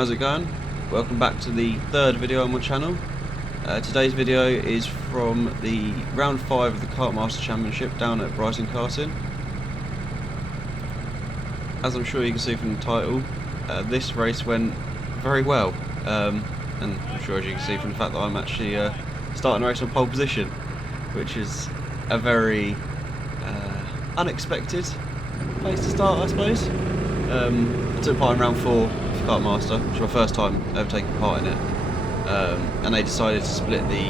how's it going? Welcome back to the third video on my channel. Today's video is from the round 5 of the Kartmaster Championship down at Brighton Karting. As I'm sure you can see from the title, this race went very well, and I'm sure as you can see from the fact that I'm actually starting a race on pole position, which is a very unexpected place to start, I suppose. I took part in round 4 of Kartmaster, which was my first time ever taking part in it, and they decided to split the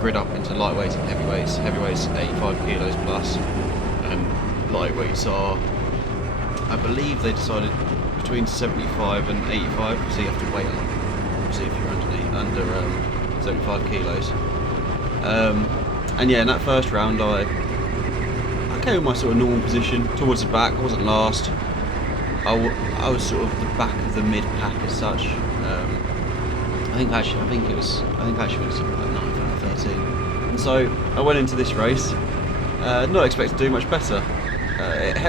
grid up into lightweights and heavyweights. Heavyweights 85 kilos plus, and lightweights are, I believe they decided between 75 and 85, so you have to wait on, see if you're under 75 kilos. And yeah, in that first round I came in my sort of normal position towards the back. I wasn't last. I was sort of the back of the mid pack as such. I think actually it was something like 9th or 13. And so I went into this race not expecting to do much better.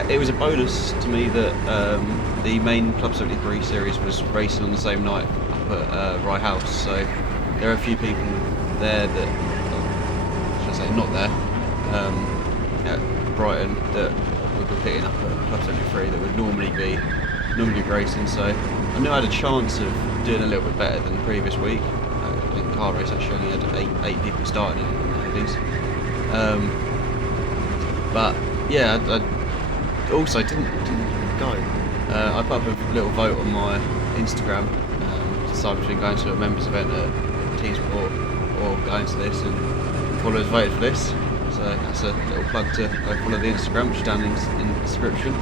It was a bonus to me that the main Club 73 series was racing on the same night up at Rye House, so there are a few people there that, should I say, not there, at Brighton, that would be pitting up at Club 73 that would normally be racing, so I knew I had a chance of doing a little bit better than the previous week. I think the car race actually only had eight people starting in the heavies. But yeah, I also didn't go. I put up a little vote on my Instagram to decide between going to a members event at T-Sport or going to this, and followers voted for this. So that's a little plug to go follow the Instagram, which is down in the description.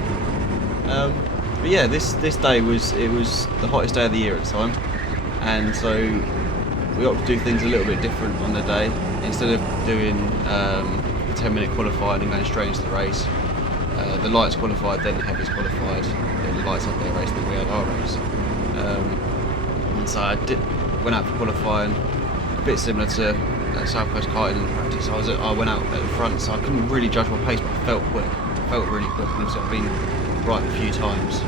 But yeah, this day was the hottest day of the year at the time, and so we opted to do things a little bit different on the day. Instead of doing the 10-minute qualifying and going straight into the race, the lights qualified, then the heavies qualified, then the lights had their race, then we had our race. And so I went out for qualifying, a bit similar to South Coast Karting practice. I went out at the front, so I couldn't really judge my pace, but I felt quick. I felt really quick, and I've been right a few times,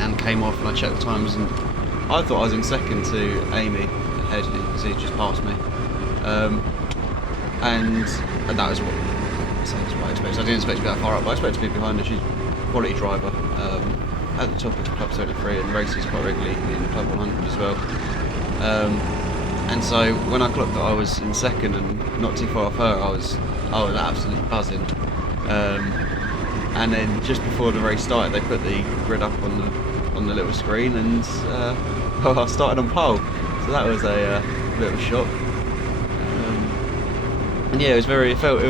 and came off and I checked the times, and I thought I was in second to Amy ahead, because he just passed me, and that was what I expected. I didn't expect to be that far up, but I expected to be behind her. She's a quality driver, at the top of Club 73 and races quite regularly in Club 100 as well. And so when I clocked that I was in second and not too far off her, I was absolutely buzzing. And then just before the race started, they put the grid up on the little screen, and I started on pole. So that was a bit of a shock. And yeah, it was a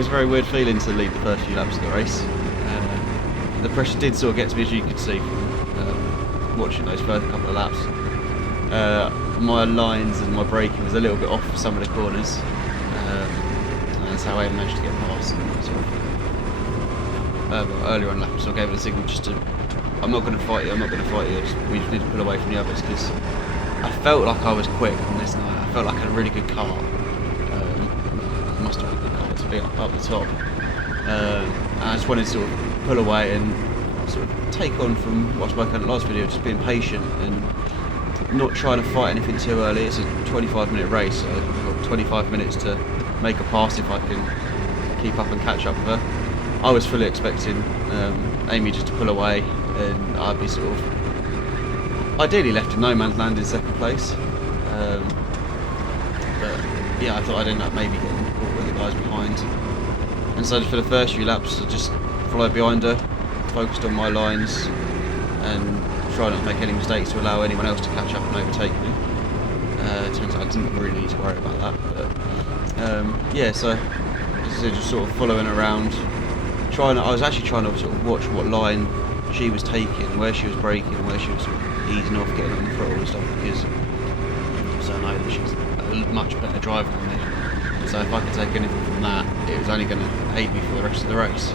very weird feeling to lead the first few laps of the race. The pressure did sort of get to me, as you could see from watching those first couple of laps. My lines and my braking was a little bit off for some of the corners, and that's how I managed to get past. And sort of, earlier on laps, so I gave it a signal just to, I'm not going to fight you, we just need to pull away from the others, because I felt like I was quick on this night. I felt like I had a really good car. Must have had a good car to be up the top. I just wanted to sort of pull away and sort of take on from what I spoke about in the last video, just being patient and not trying to fight anything too early. It's a 25-minute race, so I've got 25 minutes to make a pass if I can keep up and catch up with her. I was fully expecting Amy just to pull away, and I'd be sort of ideally left in no man's land in second place. But yeah, I thought I'd end up maybe getting caught with the guys behind. And so for the first few laps, I just followed behind her, focused on my lines, and try not to make any mistakes to allow anyone else to catch up and overtake me. Turns out I didn't really need to worry about that, but yeah, so as I said, just sort of following around, I was actually trying to sort of watch what line she was taking, where she was braking, where she was sort of easing off, getting on the throttle and stuff, because so I know that she's a much better driver than me. So if I could take anything from that, it was only going to aid me for the rest of the race.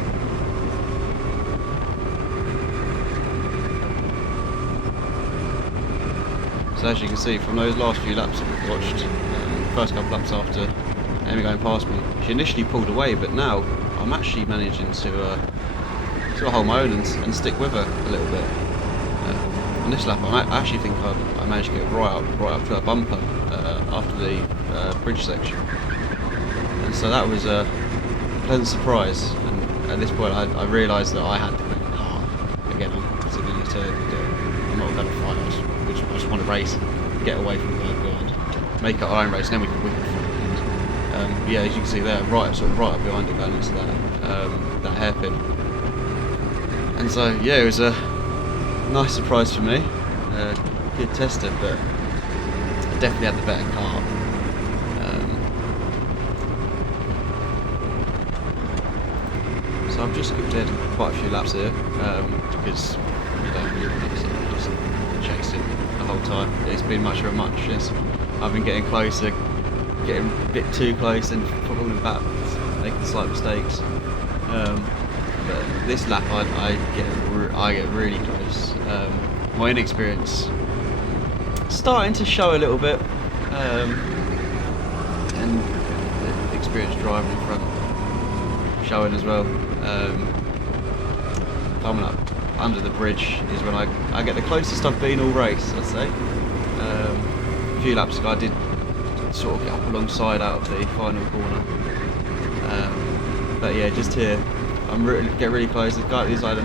So as you can see from those last few laps that we've watched, first couple laps after Amy going past me, she initially pulled away, but now I'm actually managing to hold my own and stick with her a little bit. on this lap, I actually think I managed to get right up to a bumper after the bridge section, and so that was a pleasant surprise. And at this point, I realised that I had the quicker car. Again, I'm not going to fight. I just want to race and get away from the behind, make it our own race, and then we can whip it from the end. Yeah, as you can see there, right up behind it, going into that hairpin. And so yeah, it was a nice surprise for me. Good tester, but I definitely had the better car. So I've just skipped ahead quite a few laps here because you don't really want to just chasing the whole time. It's been much of a muchness. I've been getting closer, getting a bit too close, and falling back, making slight mistakes. But this lap, I get really close. My inexperience starting to show a little bit, and the experienced driver in front showing as well. Coming up under the bridge is when I get the closest I've been all race, I'd say. A few laps ago I did sort of get up alongside out of the final corner. But yeah, just here, get really close. The guy at the side, a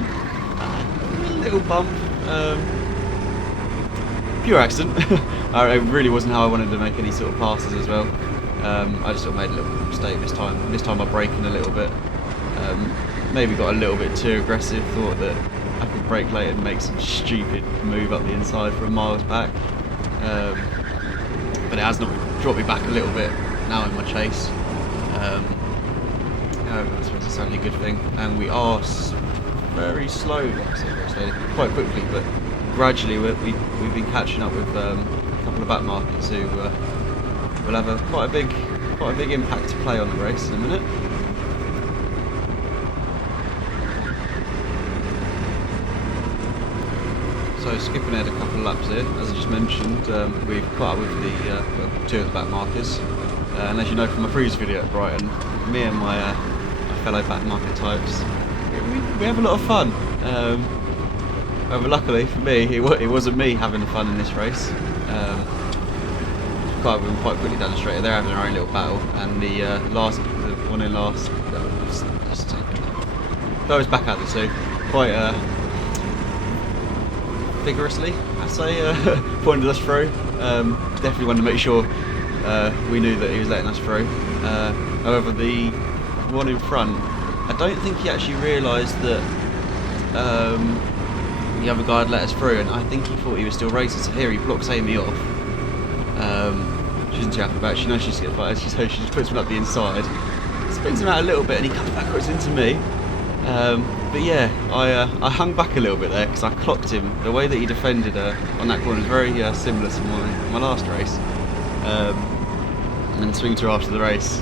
little bump. Pure accident. It really wasn't how I wanted to make any sort of passes as well. I just sort of made a little mistake this time. This time I braked in a little bit. Maybe got a little bit too aggressive. Thought that I could brake late and make some stupid move up the inside from miles back. But it has not dropped me back a little bit now in my chase. I suppose it's only a good thing. And we are very slow, quite quickly, but gradually we've been catching up with a couple of backmarkers who will have quite a big impact to play on the race in a minute. So skipping ahead a couple of laps here, as I just mentioned, we've caught up with the two of the backmarkers, and as you know from my previous video at Brighton, me and my fellow backmarker types, we have a lot of fun. However, luckily for me, it wasn't me having the fun in this race. Caught up with them quite quickly down the straight. They're having their own little battle, and the one in last, I was back out the two quite vigorously, I'd say, pointed us through. Definitely wanted to make sure we knew that he was letting us through. However, the one in front, I don't think he actually realised that the other guy had let us through, and I think he thought he was still racing. So here he blocks Amy off. She isn't too happy about it. She knows she's getting fired, so she just puts him up the inside, spins him out a little bit, and he comes backwards into me. But yeah, I hung back a little bit there because I clocked him. The way that he defended on that corner was very similar to my last race. And then swing through after the race,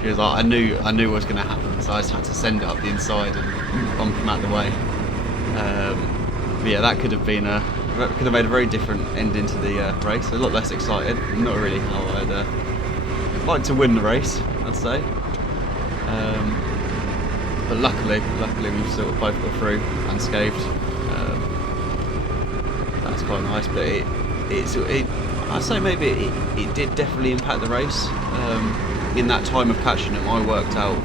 he was like, I knew what was going to happen, so I just had to send it up the inside and bump him out the way. But yeah, that could have made a very different ending to the race. A lot less excited. Not really how I'd like to win the race, I'd say. But luckily we've sort of both got through unscathed. That's quite nice. But I'd say maybe it did definitely impact the race. In that time of catching him, I worked out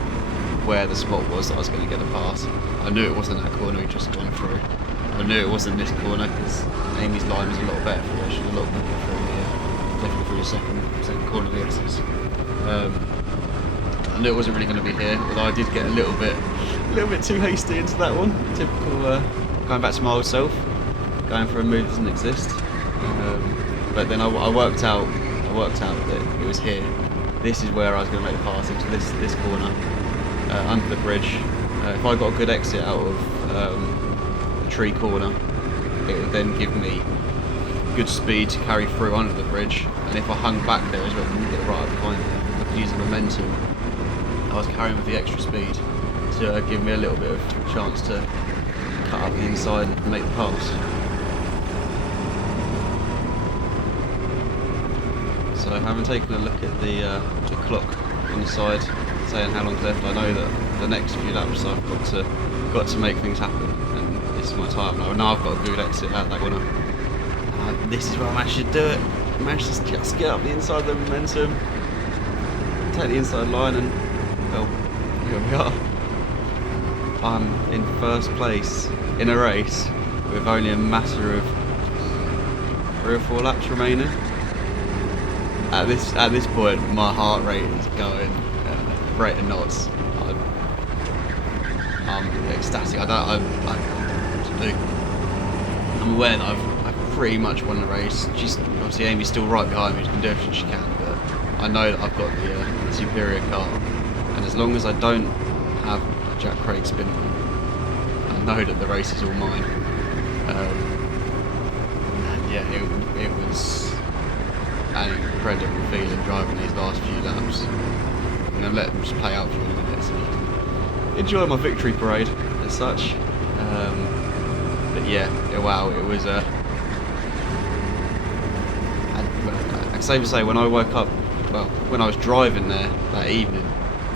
where the spot was that I was going to get a pass. I knew it wasn't that corner he'd just gone through. I knew it wasn't this corner because Amy's line was a lot better for her. She was a lot quicker through definitely through the second corner of the exits. I knew it wasn't really going to be here, although I did get a little bit too hasty into that one. Typical going back to my old self, going for a move that doesn't exist. But then I worked out that it was here. This is where I was going to make the pass into this corner under the bridge. If I got a good exit out of the tree corner, it would then give me good speed to carry through under the bridge. And if I hung back there as well, I couldn't get right up behind it. I could use the momentum I was carrying with the extra speed to give me a little bit of chance to cut up the inside and make the pass. So having taken a look at the clock on the side, saying how long's left, I know that the next few laps I've got to make things happen, and this is my time now. Now I've got a good exit out that corner. And this is where I managed to do it. I managed to just get up the inside of the momentum, take the inside line, and well, here we are. I'm in first place in a race with only a matter of 3 or 4 laps remaining. At this point, my heart rate is going rate of knots. I'm ecstatic. I'm aware that I've pretty much won the race. Obviously Amy's still right behind me. She can do everything she can, but I know that I've got the superior car. And as long as I don't have a Jack Craig spin, I know that the race is all mine. And yeah, it was an incredible feeling driving these last few laps. I'm going to let them just play out for a minute so you can enjoy my victory parade as such. But yeah, wow, it was I'd safe to say when I woke up, well, when I was driving there that evening,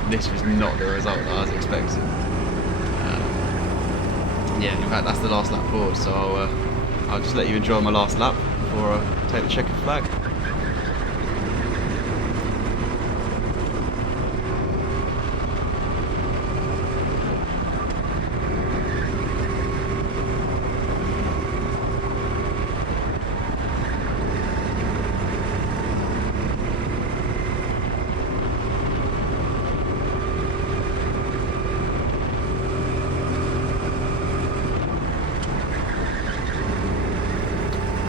this was not the result that I was expecting. Yeah, in fact that's the last lap board, so I'll just let you enjoy my last lap before I take the checkered flag.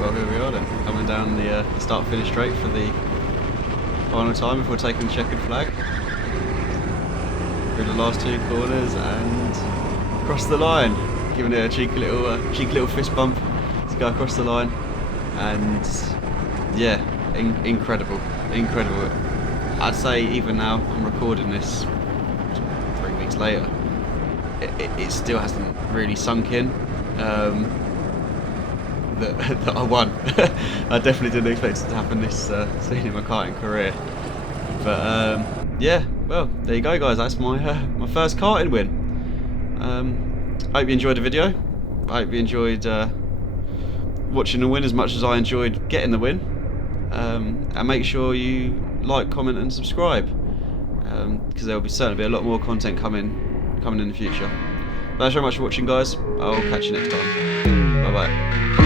Well, here we are then, coming down the start-finish straight for the final time before taking the checkered flag. Through the last 2 corners and across the line, giving it a cheeky little fist bump to go across the line. And yeah, incredible. I'd say even now, I'm recording this 3 weeks later, it still hasn't really sunk in. That I won. I definitely didn't expect it to happen this soon in my karting career. But yeah, well, there you go, guys. That's my first karting win. Hope you enjoyed the video. I hope you enjoyed watching the win as much as I enjoyed getting the win. And make sure you like, comment, and subscribe, because there will certainly be a lot more content coming in the future. Thanks very much for watching, guys. I'll catch you next time. Bye bye.